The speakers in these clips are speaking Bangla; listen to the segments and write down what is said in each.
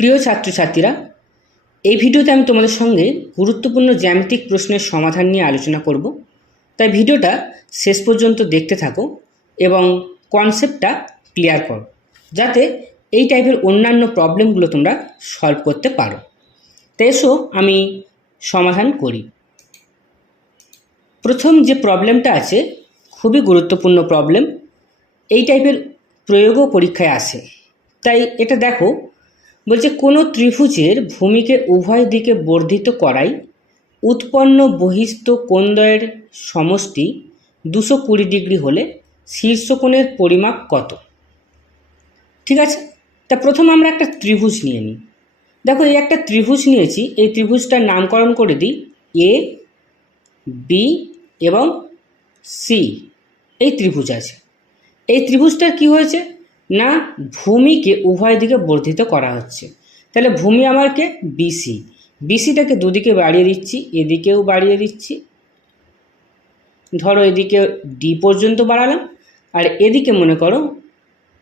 প্রিয় ছাত্রছাত্রীরা, এই ভিডিওতে আমি তোমাদের সঙ্গে গুরুত্বপূর্ণ জ্যামিতিক প্রশ্নের সমাধান নিয়ে আলোচনা করব। তাই ভিডিওটা শেষ পর্যন্ত দেখতে থাকো এবং কনসেপ্টটা ক্লিয়ার করো, যাতে এই টাইপের অন্যান্য প্রবলেমগুলো তোমরা সলভ করতে পারো। তো এসো আমি সমাধান করি। প্রথম যে প্রবলেমটা আছে, খুবই গুরুত্বপূর্ণ প্রবলেম এই টাইপের প্রয়োগও পরীক্ষায় আসে। তাই এটা দেখো বলছে, কোনো ত্রিভুজের ভূমিকে উভয় দিকে বর্ধিত করাই উৎপন্ন বহিস্থ কোণদ্বয়ের সমষ্টি দুশো কুড়ি ডিগ্রি হলে শীর্ষকোণের পরিমাপ কত? ঠিক আছে? তা প্রথম আমরা একটা ত্রিভুজ নিয়ে নিই। দেখো, এই একটা ত্রিভুজ নিয়েছি, এই ত্রিভুজটার নামকরণ করে দিই এ বি এবং সি এই ত্রিভুজ আছে। এই ত্রিভুজটার কি হয়েছে? না ভূমিকে উভয় দিকে বর্ধিত করা হচ্ছে। তাহলে ভূমি আমাকে বিসি বিসিটাকে দুদিকে বাড়িয়ে দিচ্ছি, এদিকেও বাড়িয়ে দিচ্ছি। ধরো এদিকে ডি পর্যন্ত বাড়ালাম, আর এদিকে মনে করো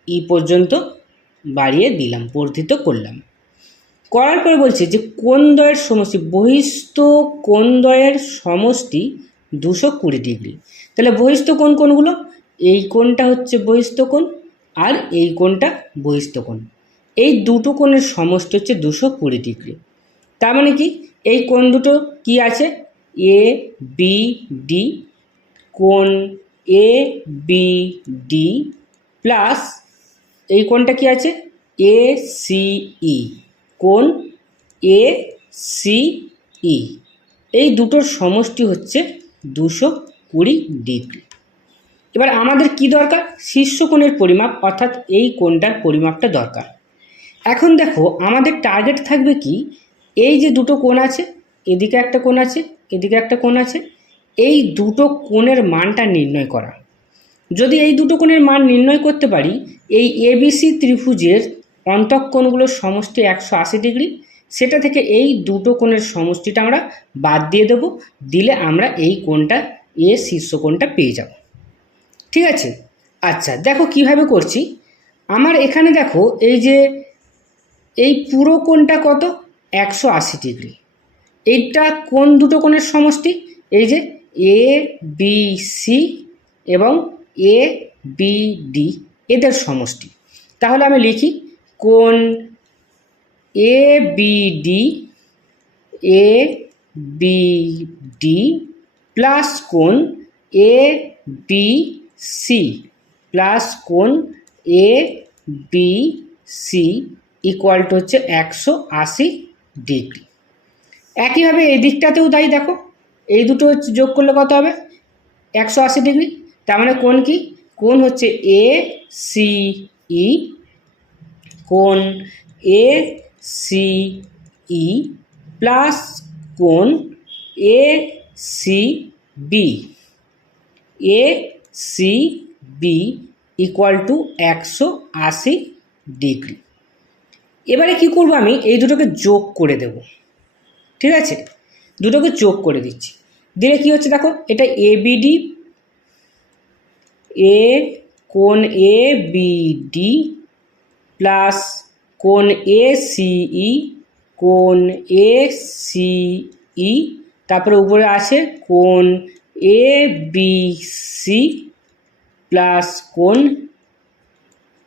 ই পর্যন্ত বাড়িয়ে দিলাম, বর্ধিত করলাম। করার পরে বলছে যে কোন দয়ের সমষ্টি, বহিস্থ কোন দয়ের সমষ্টি দুশো কুড়ি ডিগ্রি। তাহলে বহিস্থ কোন কোনগুলো? এই কোনটা হচ্ছে বহিস্থ কোণ? আর এই কোণটা বহিস্থ কোণ। এই দুটো কোণের সমষ্টি হচ্ছে দুশো কুড়ি ডিগ্রি। তার মানে কি? এই কোণ দুটো কি আছে? এ বি ডি কোণ এ বি ডি প্লাস এই কোণটা কি আছে? এ সি ই কোণ এ সি ই এই দুটোর সমষ্টি হচ্ছে দুশো কুড়ি ডিগ্রি। এবার আমাদের কি দরকার? শীর্ষকোণের পরিমাপ, অর্থাৎ এই কোণটার পরিমাপটা দরকার। এখন দেখো, আমাদের টার্গেট থাকবে কি? এই যে দুটো কোণ আছে, এদিকে একটা কোণ আছে, এদিকে একটা কোণ আছে, এই দুটো কোণের মানটা নির্ণয় করা। যদি এই দুটো কোণের মান নির্ণয় করতে পারি, এই এবিসি ত্রিভুজের অন্তঃকোণগুলোর সমষ্টি একশো আশি ডিগ্রি, সেটা থেকে এই দুটো কোণের সমষ্টিটা আমরা বাদ দিয়ে দেবো, দিলে আমরা এই কোণটা, এ শীর্ষ কোণটা পেয়ে যাব। ঠিক আছে? আচ্ছা দেখো কীভাবে করছি। আমার এখানে দেখো, এই যে, এই পুরো কোণটা কত? একশো আশি ডিগ্রি। এইটা কোন দুটো কোণের সমষ্টি? এই যে এ বি সি এবং এ বি ডি এদের সমষ্টি। তাহলে আমি লিখি কোন A B D A B D plus কোন এ বি সি প্লাস কোণ A B C equal to হচ্ছে একশো আশি ডিগ্রি। একইভাবে এই দিকটাতেও তাই দেখো, এই দুটো যোগ করলে কত হবে? একশো আশি ডিগ্রি। তার মানে কোণ কি? কোণ হচ্ছে এ সি ই কোণ এ সি ই প্লাস কোণ A C B A C B equal to একশো আশি ডিগ্রি এবারে কি করব আমি? এই দুটোকে যোগ করে দেব। ঠিক আছে? দুটোকে যোগ করে দিচ্ছি। দিলে কি হচ্ছে দেখো? এটা এ বিডি এ কোন এ বি ডি প্লাস কোন এ সিই কোন এ সিই তারপরে উপরে আছে কোন এ বি সি প্লাস কোন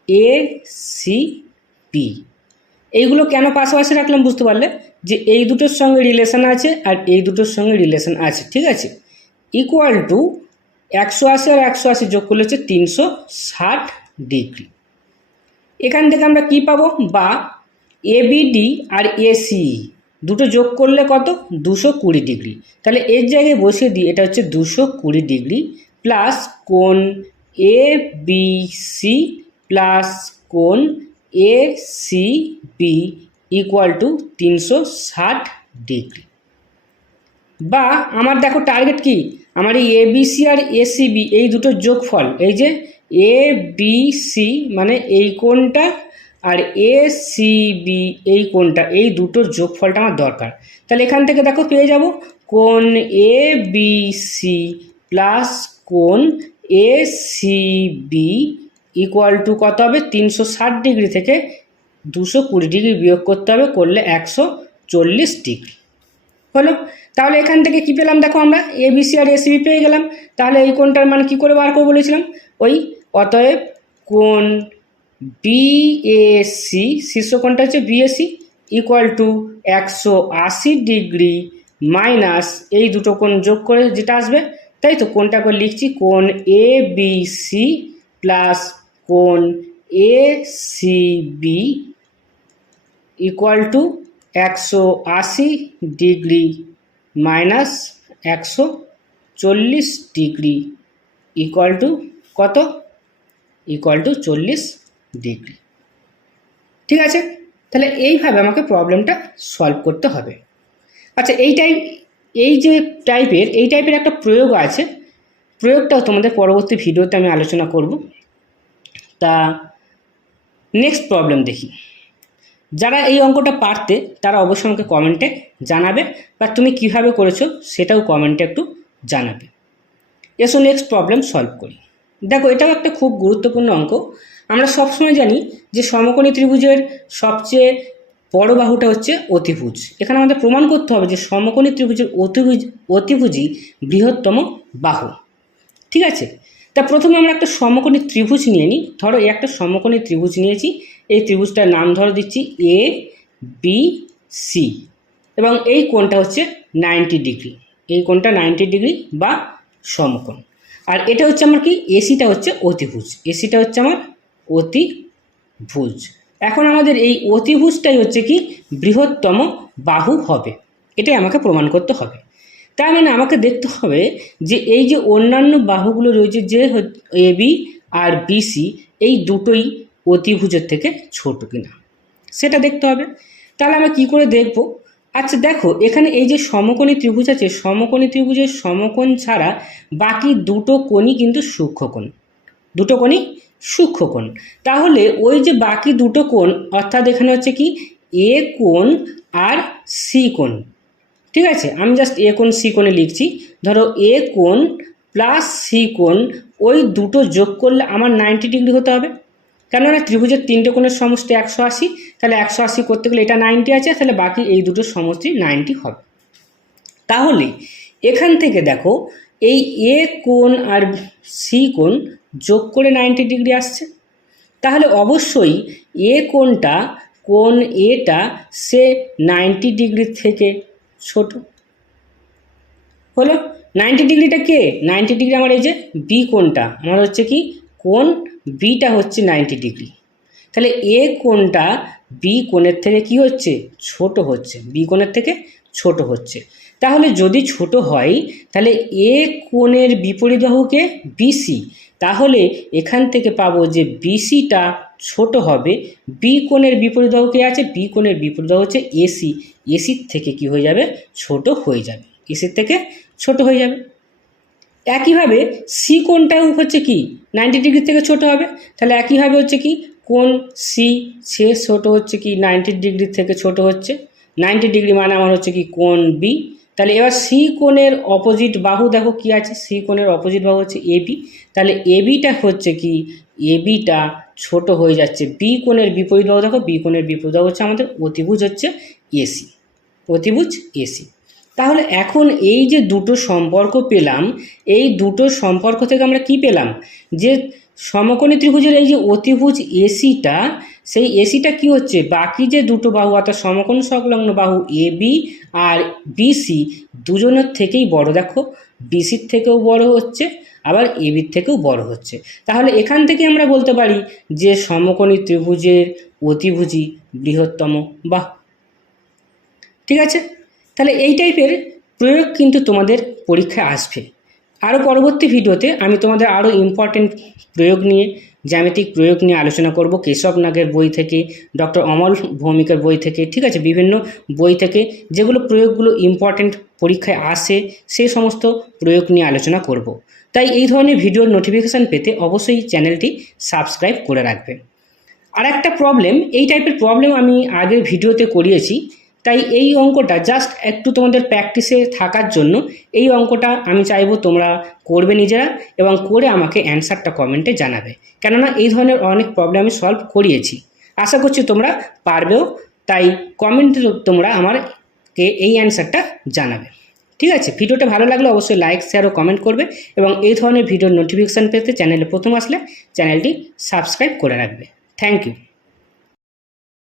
এ সি বি এইগুলো কেন পাশাপাশি রাখলাম বুঝতে পারলে? যে এই দুটোর সঙ্গে রিলেশন আছে আর এই দুটোর সঙ্গে রিলেশন আছে, ঠিক আছে? ইকুয়াল টু একশো আশি আর একশো আশি যোগ করলে হচ্ছে তিনশো ষাট ডিগ্রি। এখান থেকে আমরা কি পাবো? বা এবিডি আর এসিই দুটো যোগ করলে কত? দুশো কুড়ি ডিগ্রি। তাহলে এর জায়গায় বসিয়ে দিই, এটা হচ্ছে দুশো কুড়ি ডিগ্রি প্লাস কোন এ, বি, সি প্লাস কোন A, C, B equal to তিনশো ষাট ডিগ্রি। বা আমার দেখো টার্গেট কি? আমার এই এবিসি আর এসিবি এই দুটো যোগফল, এই যে এ, বি, সি মানে এই কোণটা আর এ সি বি এই কোনটা, এই দুটোর যোগফলটা আমার দরকার। তাহলে এখান থেকে দেখো পেয়ে যাব কোন এ বি সি প্লাস কোন A C B equal to কত হবে? তিনশো ষাট ডিগ্রি থেকে দুশো কুড়ি ডিগ্রি বিয়োগ করতে হবে, করলে একশো চল্লিশ ডিগ্রি হলো? তাহলে এখান থেকে কি পেলাম দেখো আমরা? এ বিসি আর এসিবি পেয়ে গেলাম। তাহলে এই কোনটার মান কি করে বার করব বলেছিলাম? ওই অতএব কোণ বিএসি শীর্ষ কোণটা হচ্ছে বিএসি ইকুয়াল টু একশো আশি ডিগ্রি মাইনাস এই দুটো কোণ যোগ করে যেটা আসবে, তাই তো কোনটা করে লিখছি কোন এ বি সি প্লাস কোন A C B equal to একশো আশি ডিগ্রি মাইনাস একশো চল্লিশ ডিগ্রি ইকুয়াল টু কত? ইকুয়াল টু চল্লিশ ডিগ্রি। ঠিক আছে? তাহলে এইভাবে আমাকে প্রবলেমটা সলভ করতে হবে। আচ্ছা এই টাইপ, এই যে টাইপের, এই টাইপের একটা প্রয়োগ আছে। প্রয়োগটাও তোমাদের পরবর্তী ভিডিওতে আমি আলোচনা করব। তা নেক্সট প্রবলেম দেখি। যারা এই অঙ্কটা পারতে, তারা অবশ্যই আমাকে কমেন্টে জানাবে বা তুমি কীভাবে করেছ সেটাও কমেন্টে একটু জানাবে। এসো নেক্সট প্রবলেম সলভ করি। দেখো, এটাও একটা খুব গুরুত্বপূর্ণ অঙ্ক। আমরা সবসময় জানি যে সমকোণী ত্রিভুজের সবচেয়ে বড় বাহুটা হচ্ছে অতিভুজ। এখানে আমাদের প্রমাণ করতে হবে যে সমকোণী ত্রিভুজের অতিভুজ অতিভুজই বৃহত্তম বাহু। ঠিক আছে? তা প্রথমে আমরা একটা সমকোণী ত্রিভুজ নিয়ে নিই। ধরো এই একটা সমকোণী ত্রিভুজ নিয়েছি। এই ত্রিভুজটার নাম ধরো দিচ্ছি এ বি সি এবং এই কোণটা হচ্ছে নাইনটি ডিগ্রি। এই কোণটা নাইনটি ডিগ্রি বা সমকোণ। আর এটা হচ্ছে আমার কি? এসিটা হচ্ছে অতিভুজ। এসিটা হচ্ছে আমার অতিভুজ এখন আমাদের এই অতিভুজটাই হচ্ছে কি? বৃহত্তম বাহু হবে। এটাই আমাকে প্রমাণ করতে হবে। তার মানে আমাকে দেখতে হবে যে এই যে অন্যান্য বাহুগুলো রয়েছে, যে এ বি আর বিসি এই দুটোই অতিভুজের থেকে ছোট কিনা। সেটা দেখতে হবে। তাহলে আমরা কি করে দেখব? আচ্ছা দেখো, এখানে এই যে সমকোণী ত্রিভুজ আছে, সমকোণী ত্রিভুজের সমকোণ ছাড়া বাকি দুটো কোণই কিন্তু সূক্ষ্মকোণ। দুটো কোণই সূক্ষ্মকোণ তাহলে ওই যে বাকি দুটো কোণ, অর্থাৎ এখানে হচ্ছে কি? এ কোণ আর সি কোণ। ঠিক আছে? আমি জাস্ট এ কোণ, সি কোণে লিখছি। ধরো এ কোণ প্লাস সি কোণ, ওই দুটো যোগ করলে আমার নাইনটি ডিগ্রি হতে হবে। কেননা ত্রিভুজের তিনটে কোণের সমষ্টি একশো আশি, তাহলে একশো আশি করতে গেলে এটা নাইনটি আছে, তাহলে বাকি এই দুটোর সমষ্টি নাইনটি হবে। তাহলে এখান থেকে দেখো, এই এ কোণ আর সি কোণ যোগ করে নাইনটি ডিগ্রি আসছে। তাহলে অবশ্যই এ কোনটা কোন এটা, সে নাইনটি ডিগ্রি থেকে ছোট। হলো? নাইনটি ডিগ্রিটা কে? নাইনটি ডিগ্রি আমার এই যে বি কোনটা আমার হচ্ছে কি? কোন বিটা হচ্ছে নাইনটি ডিগ্রি। তাহলে এ কোনটা বি কোণের থেকে কি হচ্ছে? ছোট হচ্ছে। বি কোণের থেকে ছোট হচ্ছে। তাহলে যদি ছোট হয়, তাহলে এ কোণের বিপরীত বাহুকে বিসি তাহলে এখান থেকে পাবো যে বিসিটা ছোট হবে। বি কোণের বিপরীত কে আছে? বি কোণের বিপরীত হচ্ছে এসি এসির থেকে কি হয়ে যাবে? ছোট হয়ে যাবে। এসির থেকে ছোট হয়ে যাবে। একইভাবে সি কোণটাও হচ্ছে কি? নাইনটি ডিগ্রি থেকে ছোট হবে। তাহলে একইভাবে হচ্ছে কি? কোন সি সে ছোট হচ্ছে কি? নাইনটি ডিগ্রি থেকে ছোট হচ্ছে। নাইনটি ডিগ্রি মানে আমার হচ্ছে কি? কোন বি তাহলে এবার সি কোণের অপোজিট বাহু দেখো কি আছে? সি কোণের অপোজিট বাহু হচ্ছে এবি তাহলে এবিটা হচ্ছে কি? এবিটা ছোট হয়ে যাচ্ছে। বি কোণের বিপরীত বাহু দেখো বি কোণের বিপরীত বাহু হচ্ছে আমাদের অতিভুজ হচ্ছে এসি অতিভুজ এসি তাহলে এখন এই যে দুটো সম্পর্ক পেলাম, এই দুটো সম্পর্ক থেকে আমরা কি পেলাম? যে সমকোণী ত্রিভুজের এই যে অতিভুজ এসিটা সেই এসিটা কি হচ্ছে? বাকি যে দুটো বাহু, অর্থাৎ সমকোণ সংলগ্ন বাহু এ বি আর বিসি দুজনের থেকেই বড়। দেখো বিসির থেকেও বড় হচ্ছে, আবার এবির থেকেও বড় হচ্ছে। তাহলে এখান থেকে আমরা বলতে পারি যে সমকোণী ত্রিভুজের অতিভুজই বৃহত্তম বাহু। ঠিক আছে? তাহলে এই টাইপের প্রয়োগ কিন্তু তোমাদের পরীক্ষায় আসবে। আরও পরবর্তী ভিডিওতে আমি তোমাদের আরও ইম্পর্টেন্ট প্রয়োগ নিয়ে, জ্যামিতিক প্রয়োগ নিয়ে আলোচনা করব কেশব নাগের বই থেকে ডক্টর অমল ভৌমিকের বই থেকে, ঠিক আছে? বিভিন্ন বই থেকে যেগুলো প্রয়োগগুলো ইম্পর্টেন্ট পরীক্ষায় আসে, সেই সমস্ত প্রয়োগ নিয়ে আলোচনা করব। তাই এই ধরনের ভিডিওর নোটিফিকেশান পেতে অবশ্যই চ্যানেলটি সাবস্ক্রাইব করে রাখবেন আর একটা প্রবলেম এই টাইপের প্রবলেম আমি আগের ভিডিওতে করিয়েছি। তাই এই অঙ্কটা জাস্ট একটু তোমাদের প্র্যাকটিসে থাকার জন্য এই অঙ্কটা আমি চাইব তোমরা করবে নিজেরা এবং করে আমাকে অ্যান্সারটা কমেন্টে জানাবে। কেননা এই ধরনের অনেক প্রবলেম আমি সলভ করিয়েছি। আশা করছি তোমরা পারবেও, তাই কমেন্টে তোমরা আমারকে এই অ্যান্সারটা জানাবে। ঠিক আছে? ভিডিওটা ভালো লাগলে অবশ্যই লাইক শেয়ার ও কমেন্ট করবে এবং এই ধরনের ভিডিওর নোটিফিকেশান পেতে চ্যানেলে প্রথম আসলে চ্যানেলটি সাবস্ক্রাইব করে রাখবে। Thank you